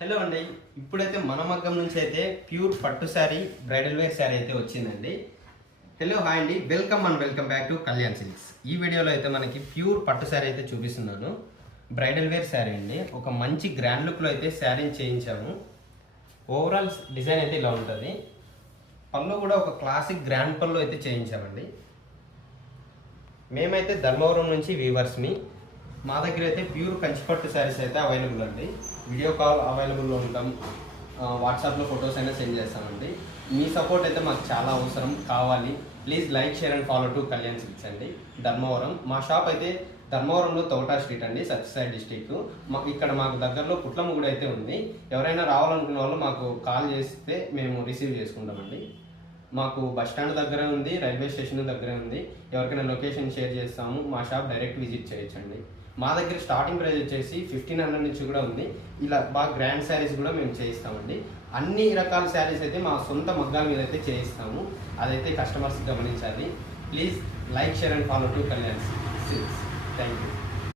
Hello అండి. ఇప్పుడైతే మన మగ్గం నుంచి అయితే ప్యూర్ పట్టు శారీ బ్రైడల్ వేర్ శారీ అయితే వచ్చిందండి. హలో హాయ్ అండి, welcome back to Kalyan silks. ఈ వీడియోలో అయితే మనకి ప్యూర్ పట్టు శారీ అయితే చూపిస్తున్నాను. బ్రైడల్ వేర్ శారీ అండి. ఒక మంచి గ్రాండ్ లుక్లో అయితే శారీని చేయించాము. ఓవరాల్ డిజైన్ అయితే ఇలా ఉంటుంది. పళ్ళు కూడా ఒక క్లాసిక్ గ్రాండ్ పళ్ళు అయితే చేయించామండి. మేమైతే ధర్మవరం నుంచి వీవర్స్ని. మా దగ్గర అయితే ప్యూర్ కంచిపట్టు శారీస్ అయితే అవైలబుల్ అండి. వీడియో కాల్ అవైలబుల్లో ఉంటాం. వాట్సాప్లో ఫొటోస్ అయినా సెండ్ చేస్తామండి. మీ సపోర్ట్ అయితే మాకు చాలా అవసరం కావాలి. Please like, share and follow to Kalyan silks అండి, ధర్మవరం. మా షాప్ అయితే ధర్మవరంలో తోటా స్ట్రీట్ అండి, సత్యసాయి డిస్టిక్. ఇక్కడ మాకు దగ్గరలో పుట్లమ్మ కూడా అయితే ఉంది. ఎవరైనా రావాలనుకున్న వాళ్ళు మాకు కాల్ చేస్తే మేము రిసీవ్ చేసుకుంటామండి. మాకు బస్ స్టాండ్ దగ్గరే ఉంది, రైల్వే స్టేషన్ దగ్గరే ఉంది. ఎవరికైనా లొకేషన్ షేర్ చేస్తాము. మా షాప్ డైరెక్ట్ విజిట్ చేయొచ్చండి. మా దగ్గర స్టార్టింగ్ ప్రైస్ వచ్చేసి 1500 నుంచి కూడా ఉంది. ఇలా బాగా గ్రాండ్ శారీస్ కూడా మేము చేయిస్తామండి. అన్ని రకాల శారీస్ అయితే మా సొంత మగ్గాల మీద అయితే చేయిస్తాము. అదైతే కస్టమర్స్ గమనించాలి. Please like, share and follow to Kalyan silks. Thank you.